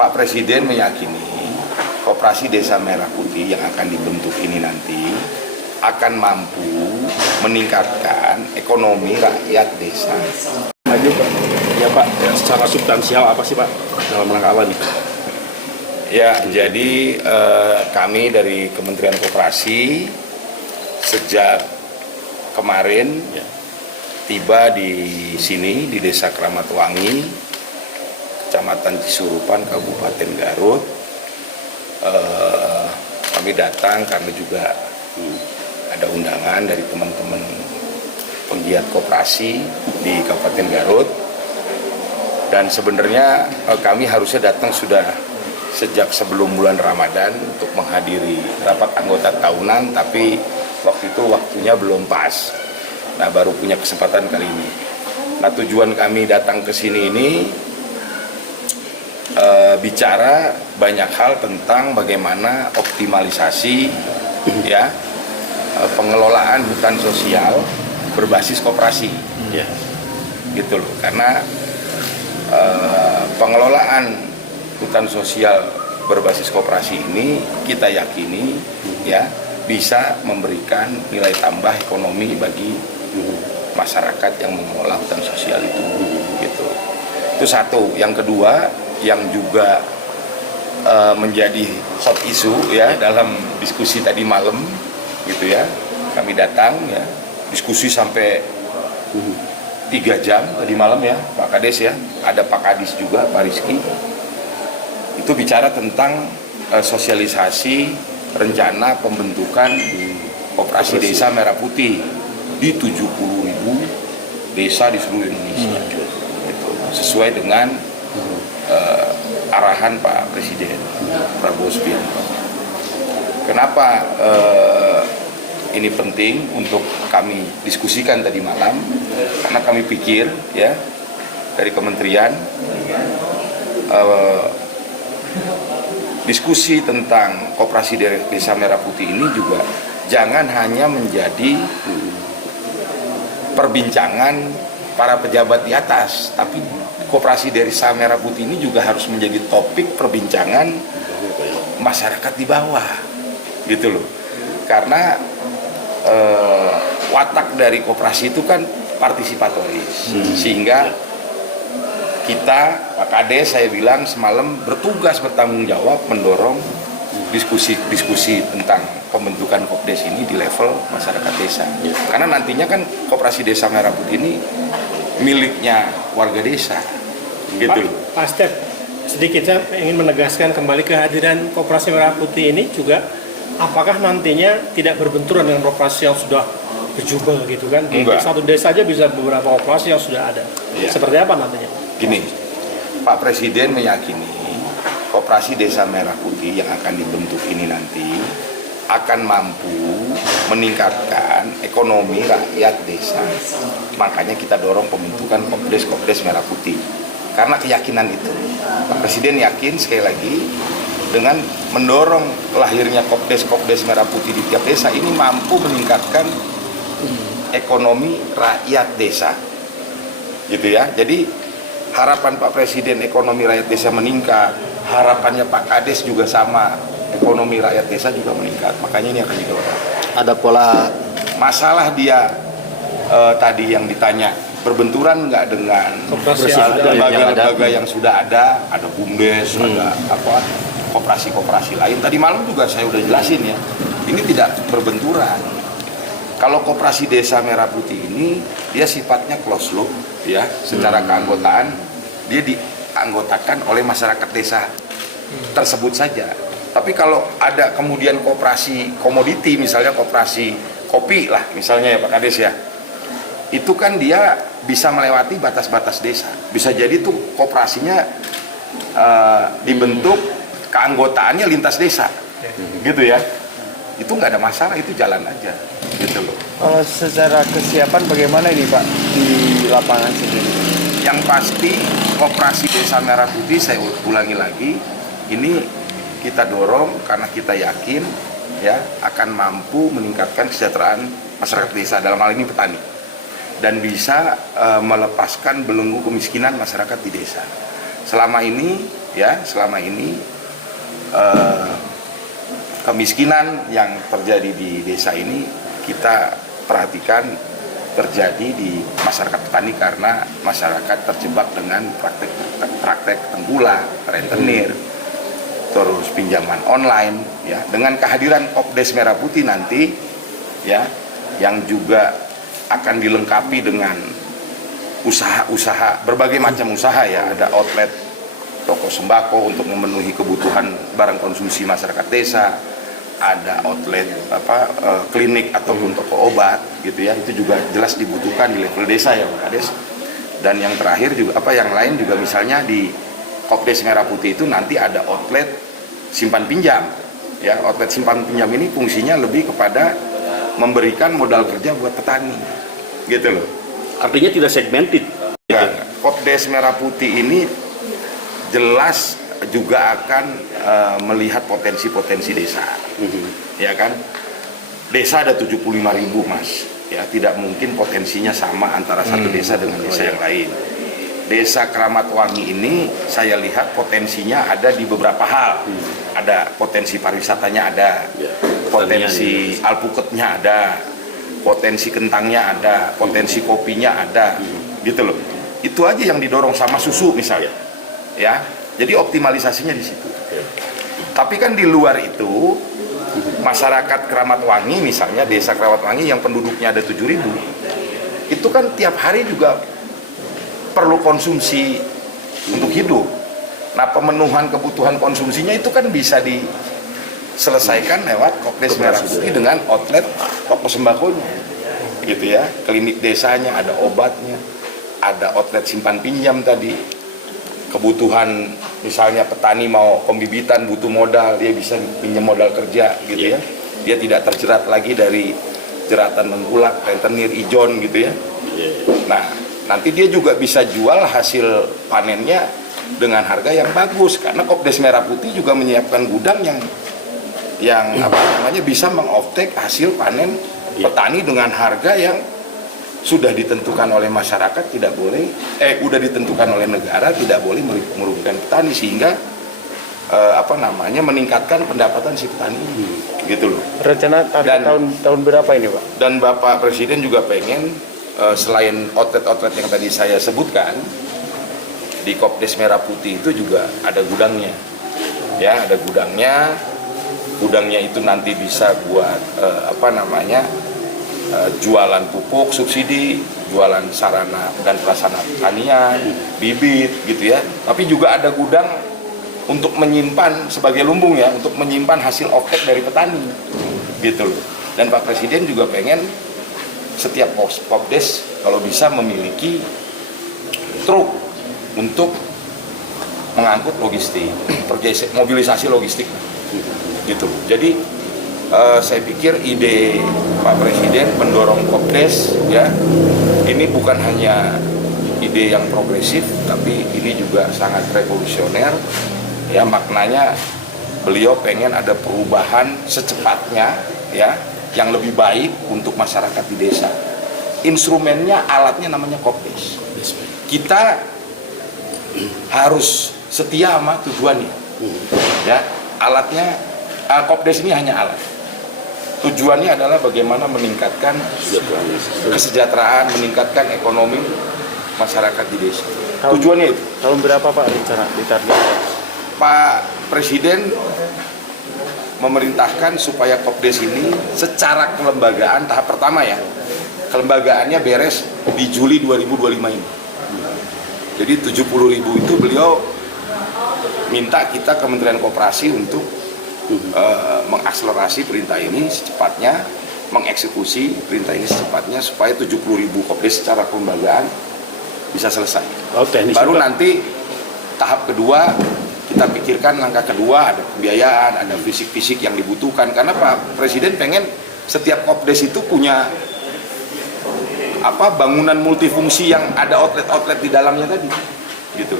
Pak Presiden meyakini Koperasi Desa Merah Putih yang akan dibentuk ini nanti akan mampu meningkatkan ekonomi rakyat desa. Lanjut Pak. Ya Pak, secara substansial apa sih Pak dalam rangka apa nih? Ya, jadi kami dari Kementerian Koperasi sejak kemarin tiba di sini di Desa Kramatwangi, Kecamatan Cisurupan, Kabupaten Garut. Kami datang karena juga ada undangan dari teman-teman penggiat koperasi di Kabupaten Garut, dan sebenarnya kami harusnya datang sudah sejak sebelum bulan Ramadan untuk menghadiri rapat anggota tahunan, tapi waktu itu waktunya belum pas. Nah, baru punya kesempatan kali ini. Nah, tujuan kami datang ke sini ini bicara banyak hal tentang bagaimana optimalisasi pengelolaan hutan sosial berbasis koperasi, gitu loh. Karena pengelolaan hutan sosial berbasis koperasi ini kita yakini bisa memberikan nilai tambah ekonomi bagi masyarakat yang mengelola hutan sosial itu, gitu. Itu satu. Yang kedua, yang juga menjadi hot issue dalam diskusi tadi malam, gitu ya. Kami datang diskusi sampai 3 jam tadi malam Pak Kades ada Pak Kadis juga, Pak Rizky. Itu bicara tentang sosialisasi rencana pembentukan Koperasi Desa Merah Putih di 70.000 desa di seluruh Indonesia. Itu sesuai dengan arahan Pak Presiden Prabowo Subianto. Kenapa ini penting untuk kami diskusikan tadi malam? Karena kami pikir dari kementerian diskusi tentang Koperasi Desa Merah Putih ini juga jangan hanya menjadi perbincangan para pejabat di atas, tapi Koperasi Desa Merah Putih ini juga harus menjadi topik perbincangan masyarakat di bawah, gitu loh. Karena watak dari koperasi itu kan partisipatoris, sehingga kita, Pak Kades, saya bilang semalam bertugas bertanggung jawab mendorong diskusi tentang pembentukan Kopdes ini di level masyarakat desa. Karena nantinya kan Koperasi Desa Merah Putih ini miliknya warga desa, gitu. Pak Step, sedikit saya ingin menegaskan kembali kehadiran Koperasi Merah Putih ini juga apakah nantinya tidak berbenturan dengan koperasi yang sudah berjubel gitu kan? Enggak. Satu desa aja bisa beberapa koperasi yang sudah ada. Seperti apa nantinya? Gini, Pak Presiden meyakini Koperasi Desa Merah Putih yang akan dibentuk ini nanti akan mampu meningkatkan ekonomi rakyat desa. Makanya kita dorong pembentukan Kopdes Merah Putih. Karena keyakinan itu, Pak Presiden yakin sekali lagi dengan mendorong lahirnya Kopdes Merah Putih di tiap desa ini mampu meningkatkan ekonomi rakyat desa, gitu ya. Jadi harapan Pak Presiden ekonomi rakyat desa meningkat, harapannya Pak Kades juga sama, ekonomi rakyat desa juga meningkat. Makanya ini akan didorong. Ada pola Masalah dia tadi yang ditanya berbenturan nggak dengan lembaga-lembaga yang sudah ada BUMDes, ada koperasi-koperasi lain. Tadi malam juga saya udah jelasin ini tidak berbenturan. Kalau Koperasi Desa Merah Putih ini dia sifatnya close loop secara keanggotaan dia dianggotakan oleh masyarakat desa tersebut saja. Tapi kalau ada kemudian koperasi komoditi, misalnya koperasi kopi lah misalnya Pak Kades itu kan dia bisa melewati batas-batas desa. Bisa jadi tuh koperasinya dibentuk keanggotaannya lintas desa, gitu ya. Itu nggak ada masalah, itu jalan aja, gitu loh. Secara kesiapan bagaimana ini Pak di lapangan sendiri? Yang pasti Koperasi Desa Merah Putih, saya ulangi lagi, ini kita dorong karena kita yakin akan mampu meningkatkan kesejahteraan masyarakat desa, dalam hal ini petani, dan bisa melepaskan belenggu kemiskinan masyarakat di desa. Selama ini ya selama ini kemiskinan yang terjadi di desa ini kita perhatikan terjadi di masyarakat petani karena masyarakat terjebak dengan praktek tengkulak, rentenir, terus pinjaman online, ya. Dengan kehadiran Kopdes Merah Putih nanti, ya, yang juga akan dilengkapi dengan usaha-usaha, berbagai macam usaha, ya, ada outlet toko sembako untuk memenuhi kebutuhan barang konsumsi masyarakat desa, ada outlet klinik ataupun toko obat gitu ya, itu juga jelas dibutuhkan di level desa ya Pak Kades. Dan yang terakhir juga yang lain juga misalnya di Kopdes Merah Putih itu nanti ada outlet simpan pinjam ya. Outlet simpan pinjam ini fungsinya lebih kepada memberikan modal kerja buat petani gitu loh. Artinya tidak segmented. Nah, Kopdes Merah Putih ini jelas juga akan melihat potensi-potensi desa, ya kan? Desa ada 75.000 Mas, ya tidak mungkin potensinya sama antara satu desa dengan desa yang lain. Desa Keramat Wangi ini saya lihat potensinya ada di beberapa hal, ada potensi pariwisatanya ada, potensi alpukatnya ada, potensi kentangnya ada, potensi kopinya ada, gitu loh. Itu aja yang didorong sama susu misalnya, ya. Jadi optimalisasinya di situ. Tapi kan di luar itu masyarakat Keramat Wangi misalnya desa Keramat Wangi yang penduduknya ada 7.000 itu kan tiap hari juga perlu konsumsi untuk hidup. Nah pemenuhan kebutuhan konsumsinya itu kan bisa diselesaikan lewat Kopdes Merah Putih dengan outlet toko sembakonya, gitu ya. Klinik desanya ada obatnya, ada outlet simpan pinjam tadi. Kebutuhan misalnya petani mau pembibitan butuh modal, dia bisa pinjam modal kerja gitu ya. Dia tidak terjerat lagi dari jeratan tengkulak, rentenir, ijon gitu ya. Nah, nanti dia juga bisa jual hasil panennya dengan harga yang bagus karena Kopdes Merah Putih juga menyiapkan gudang yang bisa meng-offtake hasil panen petani dengan harga yang sudah ditentukan oleh masyarakat, tidak boleh udah ditentukan oleh negara, tidak boleh merugikan petani sehingga meningkatkan pendapatan si petani gitu loh. Rencana tahun berapa ini Pak? Dan Bapak Presiden juga pengen selain outlet-outlet yang tadi saya sebutkan di Kopdes Merah Putih itu juga ada gudangnya, ya ada gudangnya. Gudangnya itu nanti bisa buat jualan pupuk subsidi, jualan sarana dan prasarana pertanian, bibit gitu ya. Tapi juga ada gudang untuk menyimpan sebagai lumbung ya, untuk menyimpan hasil offtake dari petani gitu loh. Dan Pak Presiden juga pengen setiap Kopdes kalau bisa memiliki truk untuk mengangkut logistik, mobilisasi logistik gitu. Jadi saya pikir ide Pak Presiden mendorong Kopdes ya, ini bukan hanya ide yang progresif, tapi ini juga sangat revolusioner ya. Maknanya beliau pengen ada perubahan secepatnya ya, yang lebih baik untuk masyarakat di desa. Instrumennya, alatnya namanya Kopdes. Kita harus setia sama tujuannya ya. Alatnya Kopdes ini hanya alat. Tujuannya adalah bagaimana meningkatkan kesejahteraan, meningkatkan ekonomi masyarakat di desa. Tujuannya itu. Tahun berapa Pak rencana ditargetkan? Pak Presiden memerintahkan supaya Kopdes ini secara kelembagaan tahap pertama ya, kelembagaannya beres di Juli 2025 ini. Jadi 70.000 itu beliau minta kita Kementerian Koperasi untuk mengakselerasi perintah ini secepatnya, mengeksekusi perintah ini secepatnya supaya 70.000 Kopdes secara kelembagaan bisa selesai. Baru nanti tahap kedua kita pikirkan langkah kedua, ada pembiayaan, ada fisik-fisik yang dibutuhkan karena Pak Presiden pengen setiap Kopdes itu punya bangunan multifungsi yang ada outlet-outlet di dalamnya tadi gitu.